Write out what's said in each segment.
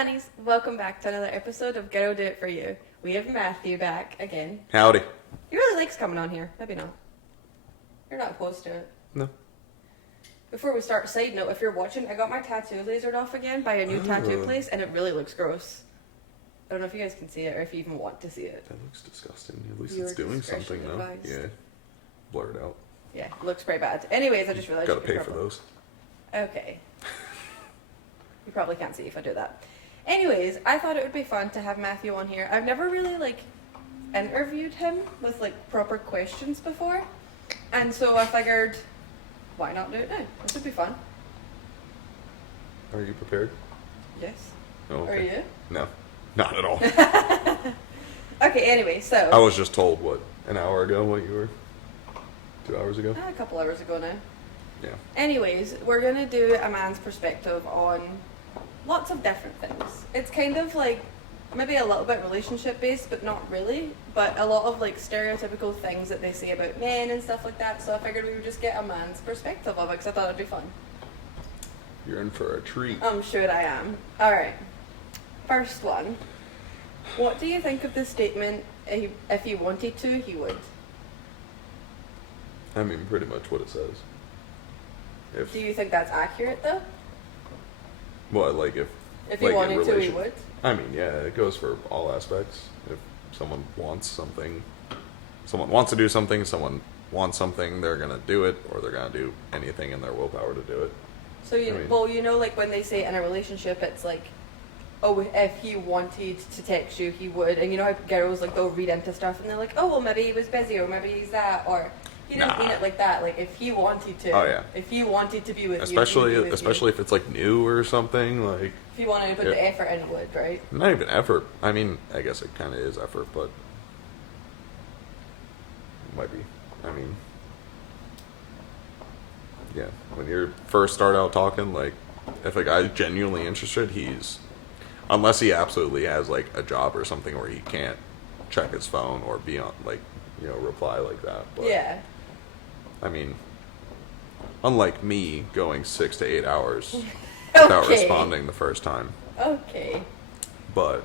honeys, welcome back to another episode of Girl Do It For You. We have Matthew back again. Howdy. He really likes coming on here. Maybe not. You're not opposed to it. No. Before we start, side note, if you're watching, I got my tattoo lasered off again by a new tattoo place, and it really looks gross. I don't know if you guys can see it or if you even want to see it. That looks disgusting. At least Your it's doing something, discretion though. advised. Yeah. Blur it out. Yeah, it looks pretty bad. Anyways, I just realized Gotta you pay could for probably- those. Okay. You probably can't see if I do that. Anyways, I thought it would be fun to have Matthew on here. I've never really, interviewed him with, proper questions before. And so I figured, why not do it now? This would be fun. Are you prepared? Yes. Oh, okay. Are you? No. Not at all. Okay, anyway, so... I was just told, an hour ago what you were? 2 hours ago? A couple hours ago now. Yeah. Anyways, we're going to do a man's perspective on lots of different things. It's kind of maybe a little bit relationship based, but not really. But a lot of stereotypical things that they say about men and stuff like that. So I figured we would just get a man's perspective of it because I thought it'd be fun. You're in for a treat. I'm sure I am. Alright. First one. What do you think of the statement, if he wanted to, he would? I mean, pretty much what it says. Do you think that's accurate though? What, If he wanted to, he would? I mean, yeah, it goes for all aspects. If someone wants something, someone wants to do something, someone wants something, they're gonna do it, or they're gonna do anything in their willpower to do it. So, when they say in a relationship, it's if he wanted to text you, he would. And you know how girls, they'll read into stuff and they're like, oh, well, maybe he was busy, or maybe he's that, or he didn't mean it like that. If he wanted to. Oh, yeah. If he wanted to be with you, especially if it's, new or something, If he wanted to put the effort in, he would, right? Not even effort. I mean, I guess it kind of is effort, but... Might be. I mean... Yeah, when you first start out talking, if a guy's genuinely interested, unless he absolutely has, a job or something where he can't check his phone or be on, reply like that. But, yeah. I mean, unlike me going 6 to 8 hours without responding the first time. Okay. But,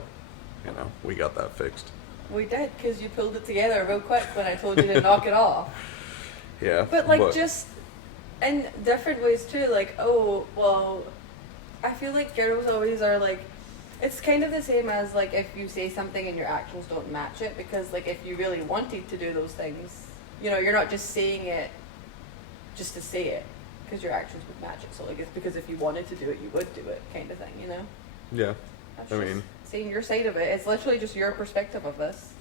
we got that fixed. We did, because you pulled it together real quick when I told you to knock it off. Yeah. But, just... in different ways too, I feel like girls always are it's kind of the same as if you say something and your actions don't match it, because if you really wanted to do those things, you're not just saying it just to say it, because your actions would match it. So it's because if you wanted to do it, you would do it, kind of thing, Yeah. That's just seeing your side of it. It's literally just your perspective of this.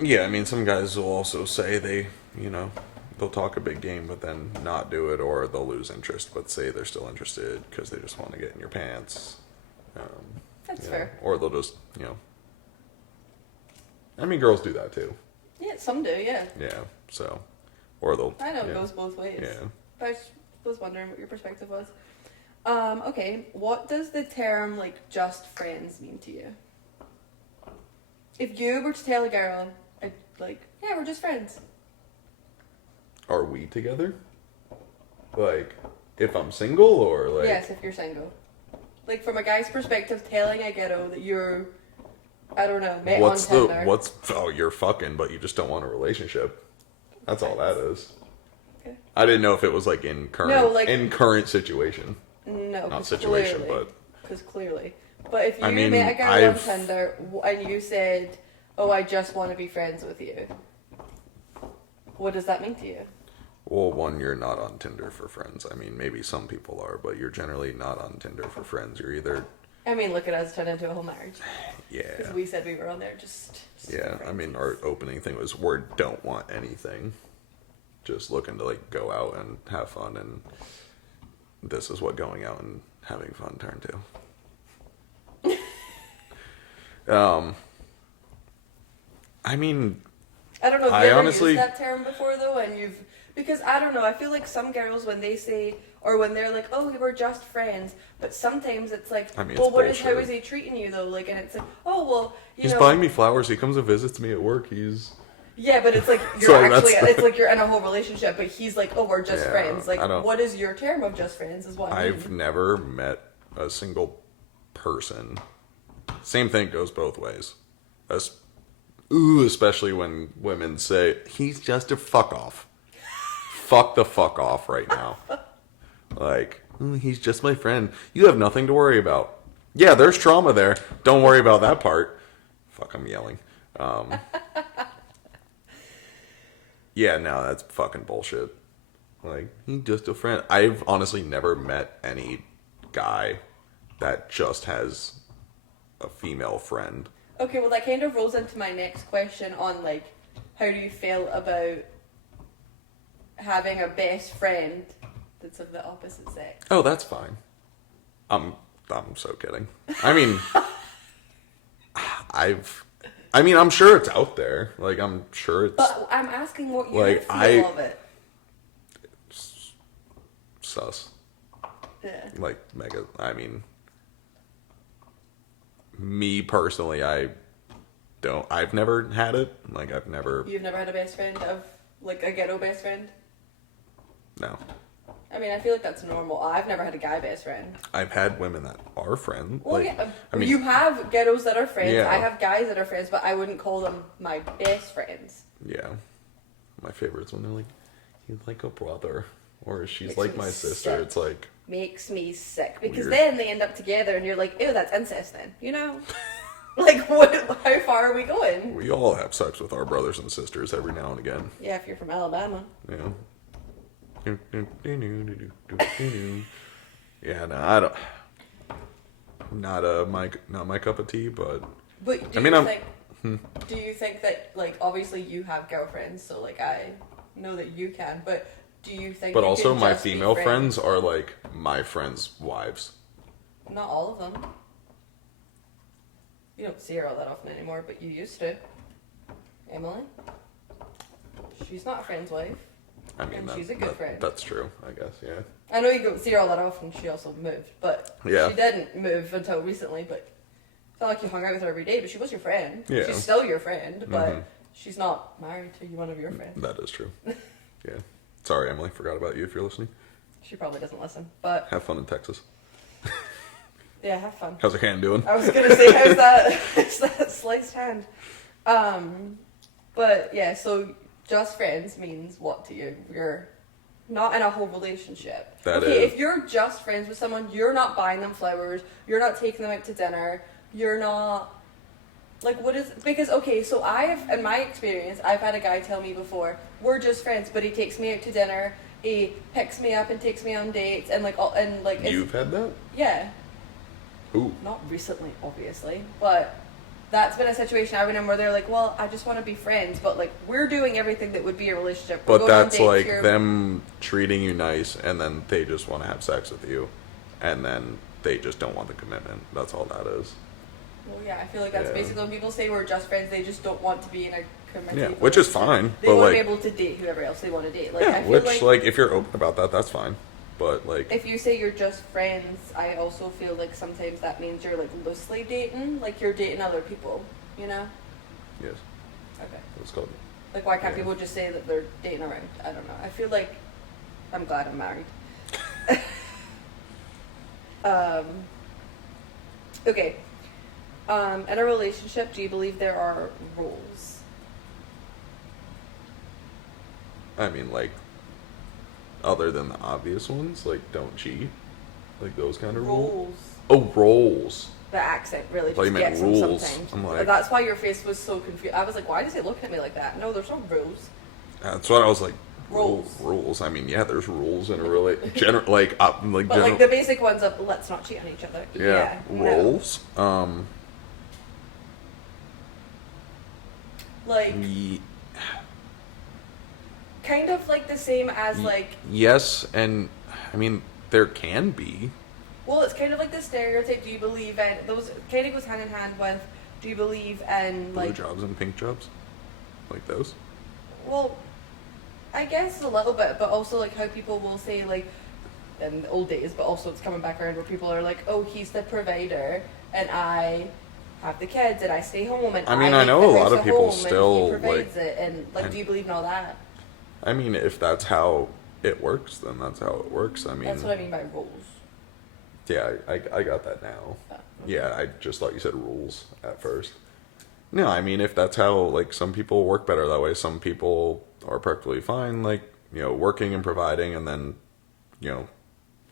Yeah, I mean, some guys will also say they'll talk a big game, but then not do it, or they'll lose interest, but say they're still interested because they just want to get in your pants. That's fair. Or they'll just, I mean, girls do that too. Yeah, some do, yeah. Yeah, so, or they'll... I know it goes both ways. Yeah. But I just was wondering what your perspective was. Okay, what does the term, just friends mean to you? If you were to tell a girl, yeah, we're just friends. Are we together? If I'm single, or Yes, if you're single. From a guy's perspective, telling a girl that you're, I don't know, met on Tinder. You're fucking, but you just don't want a relationship. That's all that is. Okay. I didn't know if it was in current, in current situation. No, not situation, but... Because clearly. But if you met a girl on Tinder and you said, oh, I just want to be friends with you, what does that mean to you? Well, one, you're not on Tinder for friends. I mean, maybe some people are, but you're generally not on Tinder for friends. You're either... I mean, look at us turn into a whole marriage. Yeah. Because we said we were on there just yeah, I mean, our opening thing was, we don't want anything. Just looking to, go out and have fun, and this is what going out and having fun turned to. I mean... I don't know if you've ever used that term before, though, and because, I don't know, I feel like some girls, when they say, or when they're oh, we're just friends, but sometimes it's how is he treating you, though? And it's oh, well, he's buying me flowers, he comes and visits me at work, Yeah, but it's you're in a whole relationship, but he's oh, we're just friends. What is your term of just friends, is what I mean. I've never met a single person. Same thing goes both ways. Especially when women say, he's just a fuck off. Fuck the fuck off right now. Like, he's just my friend. You have nothing to worry about. Yeah, there's trauma there. Don't worry about that part. Fuck, I'm yelling. Yeah, no, that's fucking bullshit. Like, he's just a friend. I've honestly never met any guy that just has a female friend. Okay, well that kind of rolls into my next question on like, how do you feel about having a best friend that's of the opposite sex? Oh, that's fine. I'm so kidding. I mean, I'm sure it's out there. Like, I'm sure it's... But I'm asking what you like, feel of it. Sus. Yeah. Like, mega... I mean... Me, personally, I've never had it. Like, I've never... You've never had a best friend of... Like, a ghetto best friend? No. I mean, I feel like that's normal. I've never had a guy best friend. I've had women that are friends. Well, like, yeah, I mean, you have ghettos that are friends. Yeah. I have guys that are friends, but I wouldn't call them my best friends. Yeah. My favorite's when they're like, he's like a brother. Or she's Makes like me my sister. sick. It's like... Makes me sick. Because Weird. then they end up together and you're like, ew, that's incest then. You know? Like, how far are we going? We all have sex with our brothers and sisters every now and again. Yeah, if you're from Alabama. Yeah. Yeah, no, I don't... Not my cup of tea, but... But do you think that, like, obviously you have girlfriends, so, like, I know that you can, but do you think But you also can my just be female friends are, like, my friends' wives. Not all of them. You don't see her all that often anymore, but you used to. Emily? She's not a friend's wife. I mean, And she's a good friend. That's true, I guess, yeah. I know you don't see her all that often, she also moved, but Yeah. she didn't move until recently, but it's not like you hung out with her every day, but she was your friend. Yeah. She's still your friend, but she's not married to one of your friends. That is true. Yeah. Sorry, Emily, forgot about you if you're listening. She probably doesn't listen, but Have fun in Texas. yeah, have fun. How's your hand doing? I was gonna say, how's that sliced hand? But yeah, so just friends means what to you? You're not in a whole relationship. That okay, is. if you're just friends with someone, you're not buying them flowers, you're not taking them out to dinner, you're not... Like, what is... Because, okay, so in my experience, I've had a guy tell me before, we're just friends, but he takes me out to dinner, he picks me up and takes me on dates, and like... You've had that? Yeah. Ooh. Not recently, obviously, but that's been a situation I've been in where they're like, well, I just want to be friends, but like, we're doing everything that would be a relationship. We're But going on that's dates, like you're- them treating you nice, and then they just want to have sex with you, and then they just don't want the commitment. That's all that is. Well, yeah, I feel like that's Yeah. basically when people say we're just friends, they just don't want to be in a committed Yeah, which is relationship. fine. They but want to like, be able to date whoever else they want to date. Like, yeah, I feel which like if you're open about that, that's fine. But like, if you say you're just friends, I also feel like sometimes that means you're like loosely dating, like you're dating other people, you know? yes, Okay. it's called. Like, why can't Yeah. people just say that they're dating around? I don't know. I feel like I'm glad I'm married. Okay. In a relationship, do you believe there are rules? I mean, like, other than the obvious ones, like don't cheat, like those kind of rules. Rules. Oh, roles. The accent really Thought you just meant gets them rules. sometimes. I'm like- That's why your face was so confused. I was like, why does he look at me like that? No, there's no rules. That's what I was like. Rules. Rules. I mean, yeah, there's rules in a really general, like But general. like the basic ones of let's not cheat on each other. yeah, no. roles. Like Ye- kind of like the same as like yes, and I mean there can be. well, it's kind of like the stereotype. Do you believe in those? Kind of goes hand in hand with. Do you believe in Blue like? jobs and pink jobs, like those. Well, I guess a little bit, but also like how people will say like in the old days, but also it's coming back around where people are like, oh, he's the provider, and I have the kids, and I stay home, and I mean, I make know the a lot house of people home, and still, he provides like- it, and like, and- do you believe in all that? I mean, if that's how it works, then that's how it works. I mean, That's what I mean by rules. yeah, I got that now. Yeah, I just thought you said rules at first. No, I mean, if that's how, like, some people work better that way, some people are perfectly fine, like, working and providing, and then,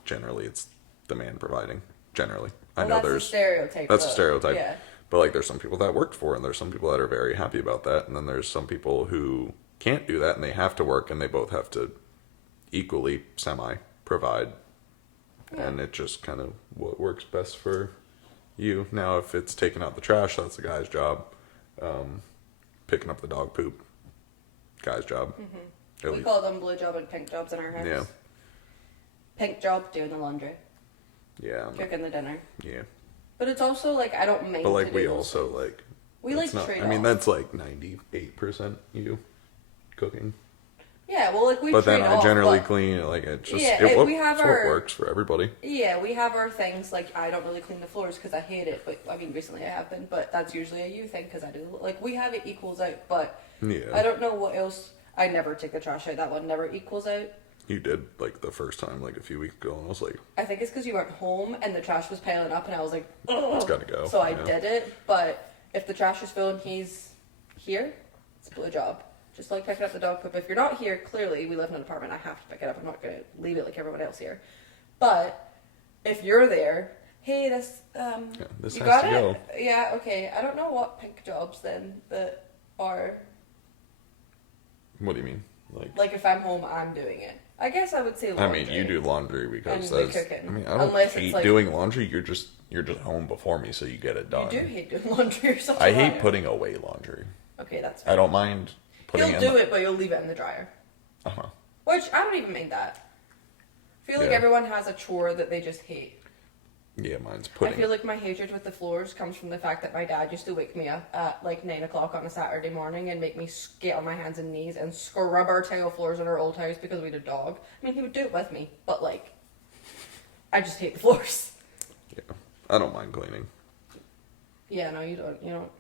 generally it's the man providing. Generally. I Well, know that's a there's. stereotype. That's a though. stereotype. Yeah. But, like, there's some people that worked for, it, and there's some people that are very happy about that, and then there's some people who can't do that, and they have to work, and they both have to equally semi-provide. Yeah. And it just kind of what works best for you. Now, if it's taking out the trash, that's the guy's job. Picking up the dog poop, guy's job. Mm-hmm. We call them blue job and pink jobs in our house. Yeah. Pink job, doing the laundry. Yeah. Cooking the dinner. Yeah. But it's also, like, I don't mind But, like, to we do those also, things. like... We, like, not, trade I mean, off. that's, like, 98% you cooking. Yeah, well, like, we But trade then off. I generally but, clean, like, it just... Yeah, it, we have it's our... what works for everybody. Yeah, we have our things, like, I don't really clean the floors because I hate it, but, I mean, recently I have been, but that's usually a you thing because I do. Like, we have it equals out, but Yeah. I don't know what else. I never take the trash out. That one never equals out. You did, like, the first time, like, a few weeks ago, and I was like... I think it's because you weren't home and the trash was piling up, and I was like, ugh. It's gotta go. So I Yeah. did it, but if the trash is full and he's here, it's a blue job. Just like picking up the dog poop. If you're not here, clearly, we live in an apartment, I have to pick it up. I'm not going to leave it like everyone else here. But if you're there, hey, this, this you has got to it? go. Yeah, okay. I don't know what pink jobs then that are, What do you mean? like if I'm home, I'm doing it. I guess I would say I laundry. mean, you do laundry because And the that's... cooking. I mean, I don't Unless it's hate like- doing laundry. You're just home before me, so you get it done. You do hate doing laundry or something. I hate putting away laundry. Okay, that's fine. I don't mind putting You'll it in do it, but you'll leave it in the dryer. Uh-huh. Which, I don't even mind that. I feel like Yeah. everyone has a chore that they just hate. Yeah, mine's I putting... feel like my hatred with the floors comes from the fact that my dad used to wake me up at like 9 o'clock on a Saturday morning and make me get on my hands and knees and scrub our tile floors in our old house because we had a dog. I mean, he would do it with me, but like, I just hate the floors. Yeah, I don't mind cleaning. Yeah, no, you don't. You don't.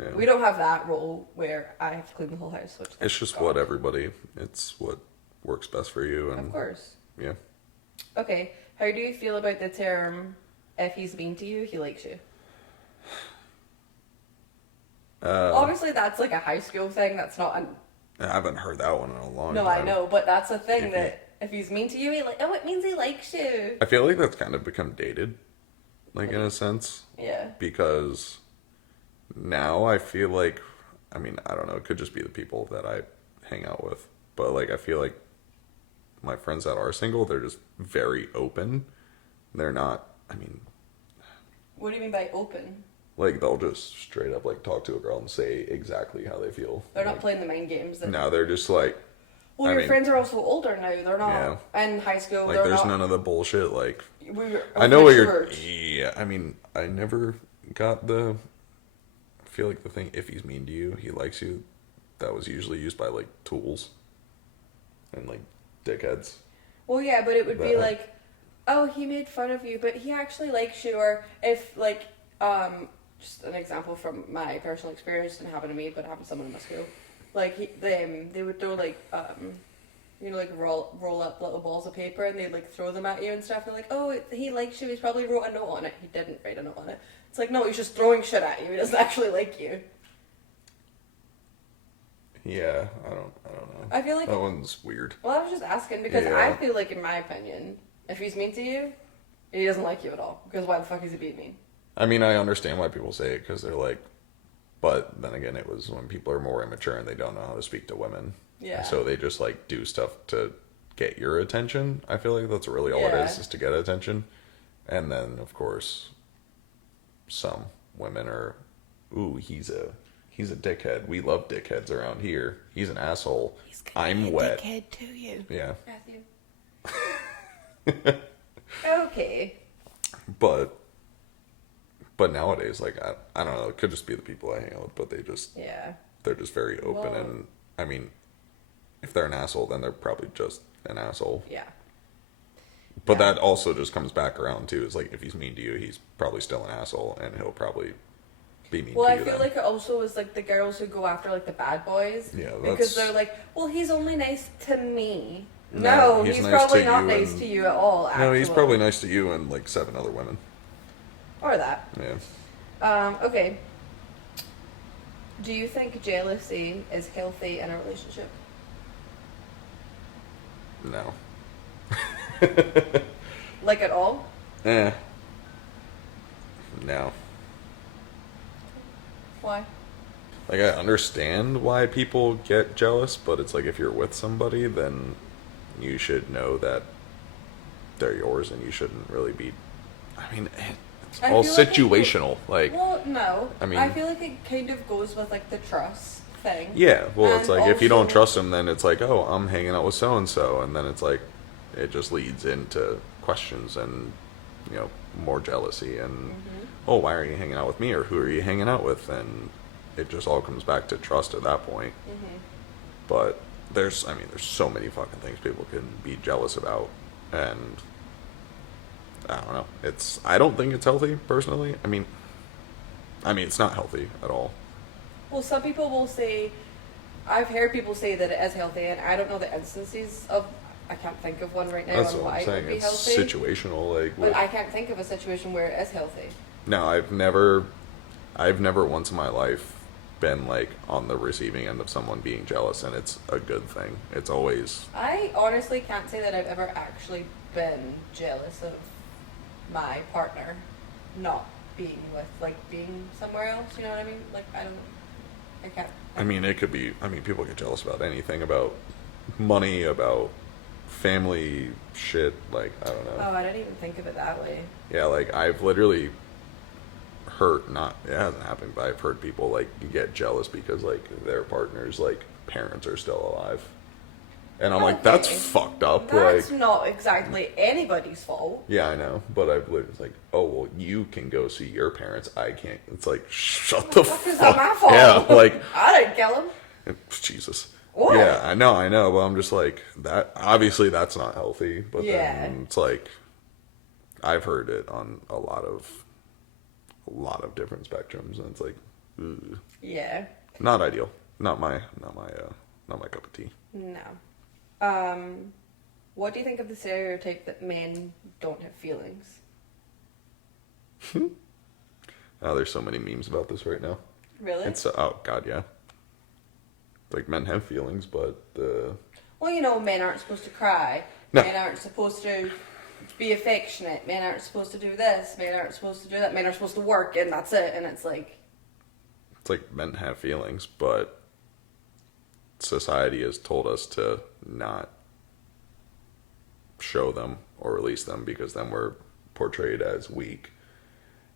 Yeah. We don't have that rule where I have to clean the whole house. Which It's just God. what everybody... It's what works best for you, and... Of course. Yeah. Okay, how do you feel about the term, if he's mean to you, he likes you? Obviously, that's like a high school thing. That's not an... I haven't heard that one in a long No, time. I know, but that's a thing If he- that if he's mean to you, it means he likes you. I feel like that's kind of become dated, like, in a sense. Yeah. Because now I feel like... I mean, I don't know. It could just be the people that I hang out with. But, like, I feel like my friends that are single, they're just very open. They're not... I mean... What do you mean by open? Like, they'll just straight up, like, talk to a girl and say exactly how they feel. They're not Like, playing the mind games. That... No, they're just like... Well, I your mean, friends are also older now. They're not in high school. like, they're there's not. none of the bullshit, like... We're I know what you're... matured. Yeah, I mean, I never got the... I feel like the thing, if he's mean to you, he likes you, that was usually used by, like, tools. And, like, dickheads. Well, yeah, but it would be That- like, oh, he made fun of you, but he actually likes you. Or if, like, just an example from my personal experience, didn't happen to me, but it happened to someone in my school. Like, they would throw, like, like roll up little balls of paper and they'd, like, throw them at you and stuff. And they're like, oh, he likes you. He's probably wrote a note on it. He didn't write a note on it. It's like, no, he's just throwing shit at you. He doesn't actually like you. Yeah, I don't know. I feel like... That one's weird. Well, I was just asking because Yeah. I feel like, in my opinion, if he's mean to you, he doesn't like you at all. Because why the fuck is he being mean? I mean, I understand why people say it, because they're like... But then again, it was when people are more immature and they don't know how to speak to women. Yeah. So they just, like, do stuff to get your attention. I feel like that's really all it Yeah. is to get attention. And then, of course, some women are, ooh, he's a dickhead. We love dickheads around here. He's an asshole. I'm wet. Dickhead to you, Yeah. Matthew. Okay. But nowadays, like, I don't know, it could just be the people I hang out with, but they're just very open. Well- And, I mean, if they're an asshole, then they're probably just an asshole. Yeah. But Yeah. that also just comes back around, too. Is like, if he's mean to you, he's probably still an asshole, and he'll probably be mean Well, to I you feel then. like it also is like the girls who go after like the bad boys. Yeah, Because that's- they're like, well, he's only nice to me. No, No, he's he's nice probably to not you nice and- to you at all. No, he's actually. probably nice to you and, like, 7 other women. Or that. Yeah. Okay. Do you think jealousy is healthy in a relationship? No. Like at all? Eh. No. Why? Like, I understand why people get jealous, but it's like if you're with somebody, then you should know that they're yours and you shouldn't really be. I mean, it's I all feel like situational. Like, well, no. I mean- I feel like it kind of goes with like the trust thing. yeah, well, it's And like if you don't also- trust them, then it's like, oh, I'm hanging out with so and so, and then it's like, it just leads into questions and, you know, more jealousy and, oh, why are you hanging out with me, or who are you hanging out with, and it just all comes back to trust at that point. But there's so many fucking things people can be jealous about, and I don't know. I don't think it's healthy personally. I mean, it's not healthy at all. Well, some people will say, I've heard people say that it is healthy, and I don't know the instances of. I can't think of one right now That's on what why I'm it would saying. be It's healthy. situational. Like, But I can't think of a situation where it is healthy. no, I've never once in my life been like on the receiving end of someone being jealous, and it's a good thing. It's always I honestly can't say that I've ever actually been jealous of my partner not being with, like, being somewhere else. You know what I mean? Like, I can't. I mean, it could be. I mean, people get jealous about anything, about money, about family shit. Like, I don't know. Oh, I didn't even think of it that way. Yeah, like I've literally heard, it hasn't happened, but I've heard people like get jealous because like their partner's like parents are still alive, and I'm like, that's Okay. fucked up. That's Like, not exactly anybody's fault. yeah, I know, but I've literally it's like, oh well, you can go see your parents, I can't. It's like, shut the Fuck, fuck. is that my fault? Yeah, like, I didn't kill him. Jesus. What? Yeah, I know, but I'm just like, that, obviously that's not healthy, but Yeah. then it's like, I've heard it on a lot of different spectrums, and it's like, ugh. Yeah. Not ideal. Not my cup of tea. No. What do you think of the stereotype that men don't have feelings? Oh, there's so many memes about this right now. Really? It's oh god, yeah. Like, men have feelings, but Well, you know, men aren't supposed to cry. No. Men aren't supposed to be affectionate. Men aren't supposed to do this. Men aren't supposed to do that. Men are supposed to work, and that's it. And it's like, men have feelings, but society has told us to not show them or release them, because then we're portrayed as weak.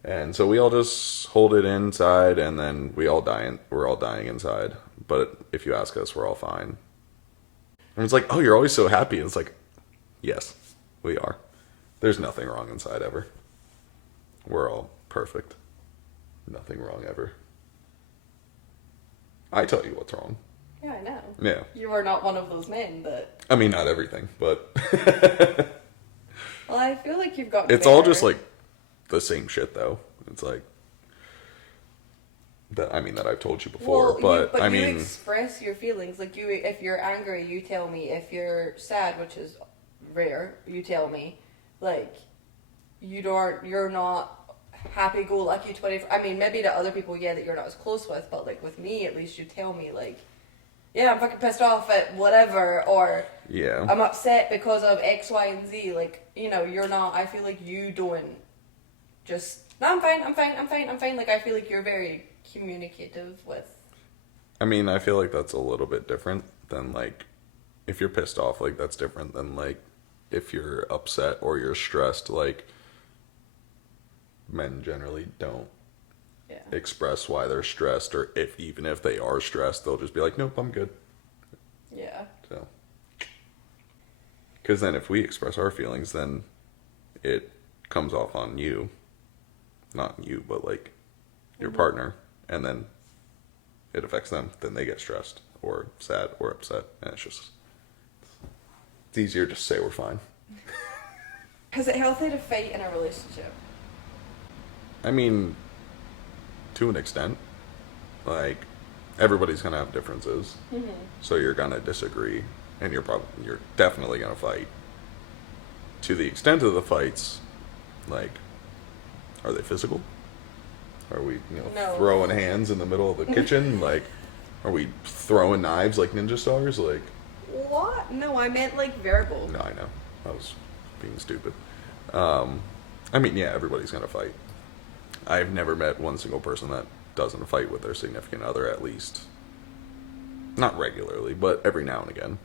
And so we all just hold it inside, and then we're all dying inside. But if you ask us, we're all fine. And it's like, oh, you're always so happy. And it's like, yes, we are. There's nothing wrong inside ever. We're all perfect. Nothing wrong ever. I tell you what's wrong. yeah, I know. Yeah. You are not one of those men that. I mean, not everything, but Well, I feel like you've got. it's all just like the same shit, though. It's like that. I mean, that I've told you before, but I you mean, express your feelings. Like, if you're angry, you tell me. If you're sad, which is rare, you tell me. Like, you're not happy-go-lucky 24. I mean, maybe to other people, yeah, that you're not as close with, but like with me, at least you tell me, like, yeah, I'm fucking pissed off at whatever, or yeah. I'm upset because of X, Y, and Z. Like, you know, you're not. I feel like you don't just. No, I'm fine. Like, I feel like you're very communicative with. I mean, I feel like that's a little bit different than, like, if you're pissed off, like, that's different than, like, if you're upset or you're stressed. Like, men generally don't Yeah. express why they're stressed, or even if they are stressed, they'll just be like, nope, I'm good. Yeah. So, because then if we express our feelings, then it comes off on you. Not you, but like your partner, and then it affects them. Then they get stressed or sad or upset, and it's easier to say we're fine. Is it healthy to fight in a relationship? I mean, to an extent, like, everybody's gonna have differences, so you're gonna disagree, and you're definitely gonna fight. To the extent of the fights, like, Are they physical? Are we, No. throwing hands in the middle of the kitchen? Like, are we throwing knives like ninja stars? Like, What? No, I meant like verbal. no, I know. I was being stupid. I mean, yeah, everybody's gonna fight. I've never met one single person that doesn't fight with their significant other, at least. Not regularly, but every now and again.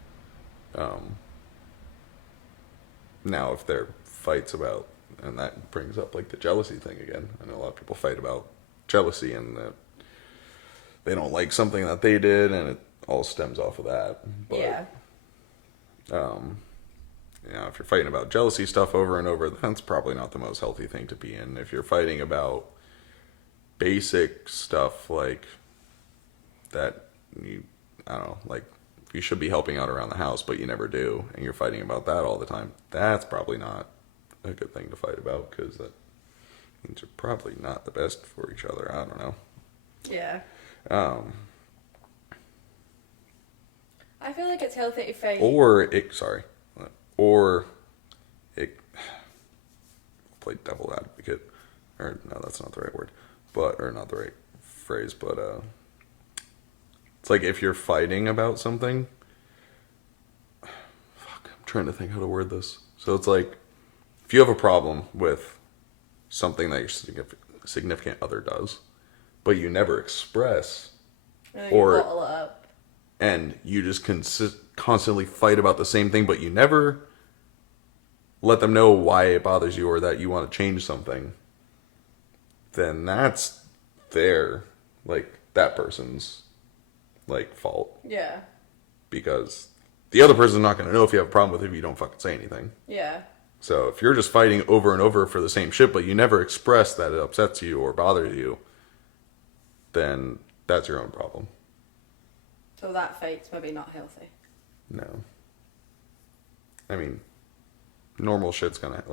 Now, if there are fights about, and that brings up like the jealousy thing again. I know a lot of people fight about jealousy and that they don't like something that they did, and it all stems off of that. But, Yeah. If you're fighting about jealousy stuff over and over, that's probably not the most healthy thing to be in. If you're fighting about basic stuff like that, I don't know, like you should be helping out around the house, but you never do, and you're fighting about that all the time, that's probably not a good thing to fight about, because that means you're probably not the best for each other. I don't know. Yeah. Um, I feel like it's healthy to fight. or it play devil advocate, or no, that's not the right word, or not the right phrase, but it's like if you're fighting about something, I'm trying to think how to word this. So it's like, if you have a problem with something that your significant other does, but you never express, You or bottle it up. and you just constantly fight about the same thing, but you never let them know why it bothers you or that you want to change something, then that's that person's fault, Yeah. because the other person's not going to know if you have a problem with it if you don't fucking say anything. Yeah. So if you're just fighting over and over for the same shit, but you never express that it upsets you or bothers you, then that's your own problem. So that fight's maybe not healthy. No. I mean, normal shit's gonna,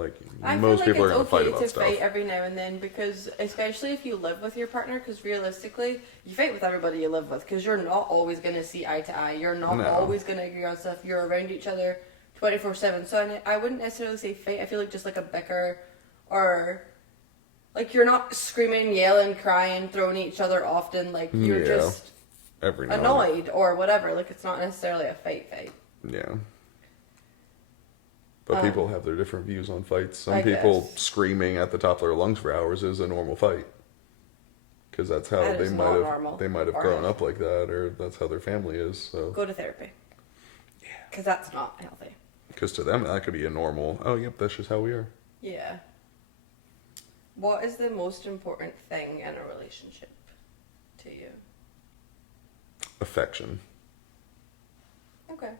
I most feel people are like gonna it's fight okay about to stuff. fight every now and then, because especially if you live with your partner, because realistically you fight with everybody you live with, because you're not always going to see eye to eye, you're not No. always going to agree on stuff, you're around each other 24/7. So I wouldn't necessarily say fight. I feel like just like a bicker, or like you're not screaming, yelling, crying, throwing at each other often, like you're Yeah. just Every now and annoyed or whatever. Like it's not necessarily a fight. Yeah. But people have their different views on fights. Some I people guess. screaming at the top of their lungs for hours is a normal fight, because that's how That they is might not have normal. grown up like that, or that's how their family is. So Go to therapy. Yeah. Because that's not healthy. because to them that could be a normal. Oh, yep, that's just how we are. Yeah. What is the most important thing in a relationship to you? Affection. Okay.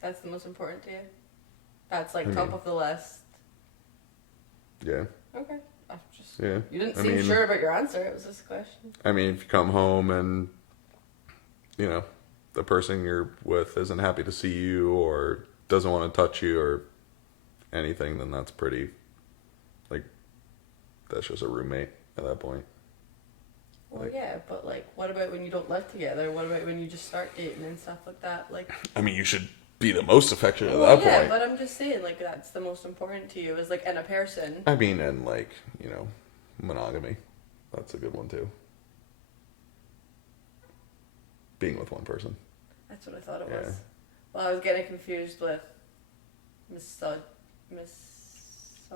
That's the most important to you? That's top mean- of the list. Yeah. Okay. I'm just, Yeah. You didn't I seem mean- sure about your answer. It was just a question. I mean, if you come home and, the person you're with isn't happy to see you or doesn't want to touch you or anything, then that's pretty, that's just a roommate at that point. Well, yeah, but what about when you don't live together? What about when you just start dating and stuff like that? I mean, you should be the most affectionate at Well, that yeah, point. but I'm just saying, that's the most important to you, is in a person. I mean, and monogamy. That's a good one too. Being with one person. That's what I thought it Yeah. was. Well, I was getting confused with misogyny. Is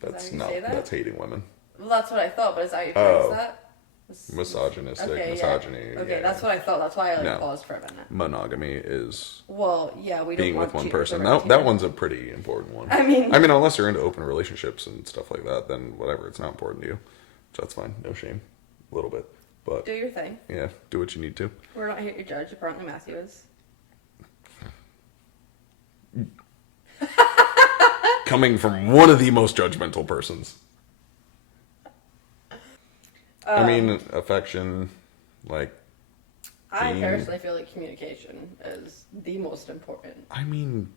that how you say that? That's hating women. Well, that's what I thought, but is that how you pronounce that? Misogynistic, Okay, misogyny. Yeah. Okay, yeah. that's what I thought. That's why I No. paused for a minute. Monogamy is Well, yeah, we don't being want with one cheaters person. around That here. one's a pretty important one. I mean, unless you're into open relationships and stuff like that, then whatever, it's not important to you. So that's fine. No shame. A little bit. But do your thing. yeah, do what you need to. We're not here to judge. Apparently, Matthew is. Coming from one of the most judgmental persons. I mean, affection, I being- personally feel like communication is the most important. I mean,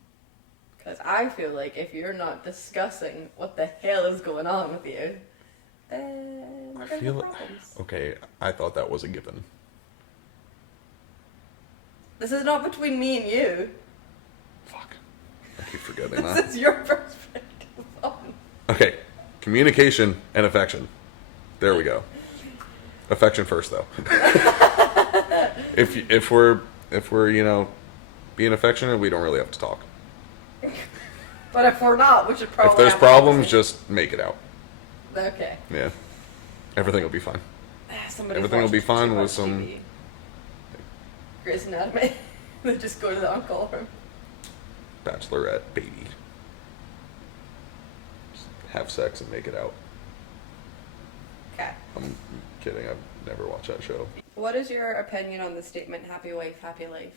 Because I feel like if you're not discussing what the hell is going on with you, then I we're gonna feel have problems. okay. I thought that was a given. This is not between me and you. Fuck, I keep forgetting This that. is your perspective on. Okay, Communication and affection. There we go. Affection first, though. if we're being affectionate, we don't really have to talk. But if we're not, we should probably. If there's have problems, just make it out. Okay. Yeah. Everything will be fine. Somebody's Everything will be watched fine too with much some. TV. Grey's Anatomy. They just go to the on-call room. Bachelorette, baby. Just have sex and make it out. Okay. I'm kidding. I've never watched that show. What is your opinion on the statement, happy wife, happy life?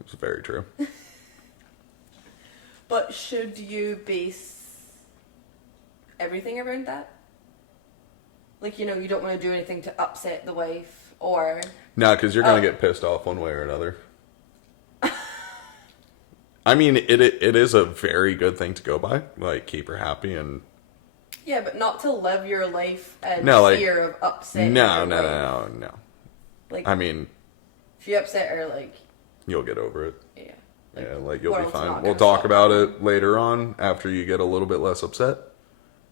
It's very true. But should you base everything around that? Like, you don't want to do anything to upset the wife, or... No, because you're going to get pissed off one way or another. I mean, it is a very good thing to go by. Like, keep her happy and... Yeah, but not to live your life in fear of upsetting No. Like, I mean... If you upset her, like... You'll get over it. Yeah. You'll be fine. We'll talk about it later on after you get a little bit less upset.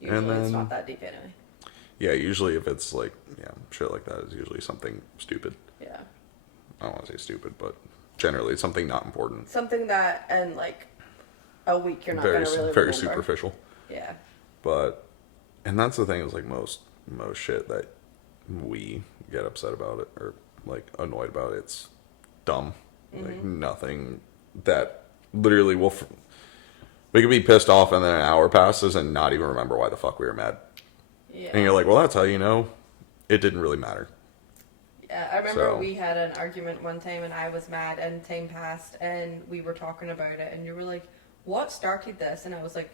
Usually and then, it's not that deep anyway. Yeah, usually if it's like, shit like that is usually something stupid. Yeah. I don't want to say stupid, but generally it's something not important. Something that in like a week you're not going to really very remember. superficial. Yeah. And that's the thing is like most shit that we get upset about it or like annoyed about it, it's dumb. Like nothing that literally we could be pissed off and then an hour passes and not even remember why the fuck we were mad. Yeah. And you're like, well, that's how you know it didn't really matter. Yeah, I remember we had an argument one time and I was mad and time passed and we were talking about it and you were like, what started this? And I was like,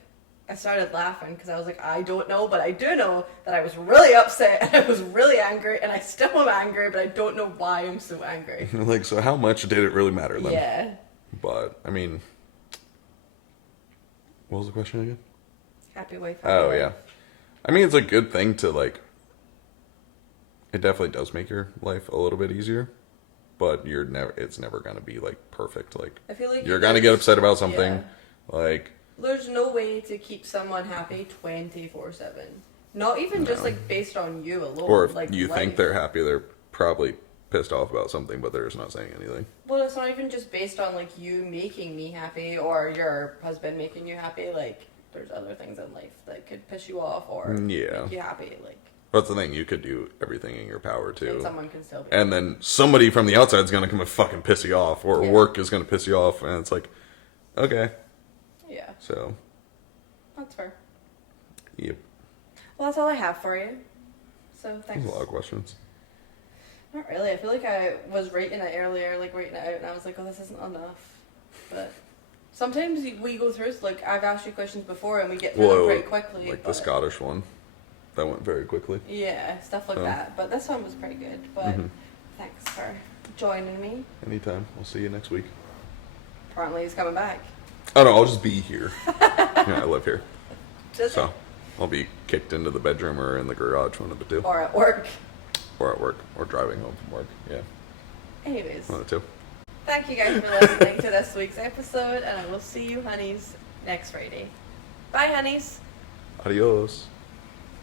I started laughing because I was like, I don't know, but I do know that I was really upset and I was really angry and I still am angry, but I don't know why I'm so angry. Like, so how much did it really matter then? Yeah. But, I mean, what was the question again? Happy wife, happy life. Yeah. I mean, it's a good thing to, like, it definitely does make your life a little bit easier, but it's never going to be, like, perfect. Like, I feel like you're going to get upset about something, like... There's no way to keep someone happy 24/7. Not even just, like, based on you alone. Or if like, you think they're happy, they're probably pissed off about something, but they're just not saying anything. Well, it's not even just based on, like, you making me happy or your husband making you happy. Like, there's other things in life that could piss you off or make you happy. Like, that's the thing. You could do everything in your power, too. And someone can still be and then somebody from the outside is going to come and fucking piss you off, or work is going to piss you off, and it's like, okay. Yeah. So. That's fair. Yep. Well, that's all I have for you. So, thanks. There's a lot of questions. Not really. I feel like I was writing it earlier, like writing it out, and I was like, oh, this isn't enough. But sometimes we go through, like, I've asked you questions before, and we get through them pretty quickly. Like the Scottish one. That went very quickly. Yeah, stuff like that. But this one was pretty good. But thanks for joining me. Anytime. We'll see you next week. Apparently he's coming back. Oh, no, I'll just be here. Yeah, I live here. So I'll be kicked into the bedroom or in the garage, one of the two. Or at work. Or at work. Or driving home from work. Yeah. Anyways. One of the two. Thank you guys for listening to this week's episode, and I will see you honeys next Friday. Bye, honeys. Adios.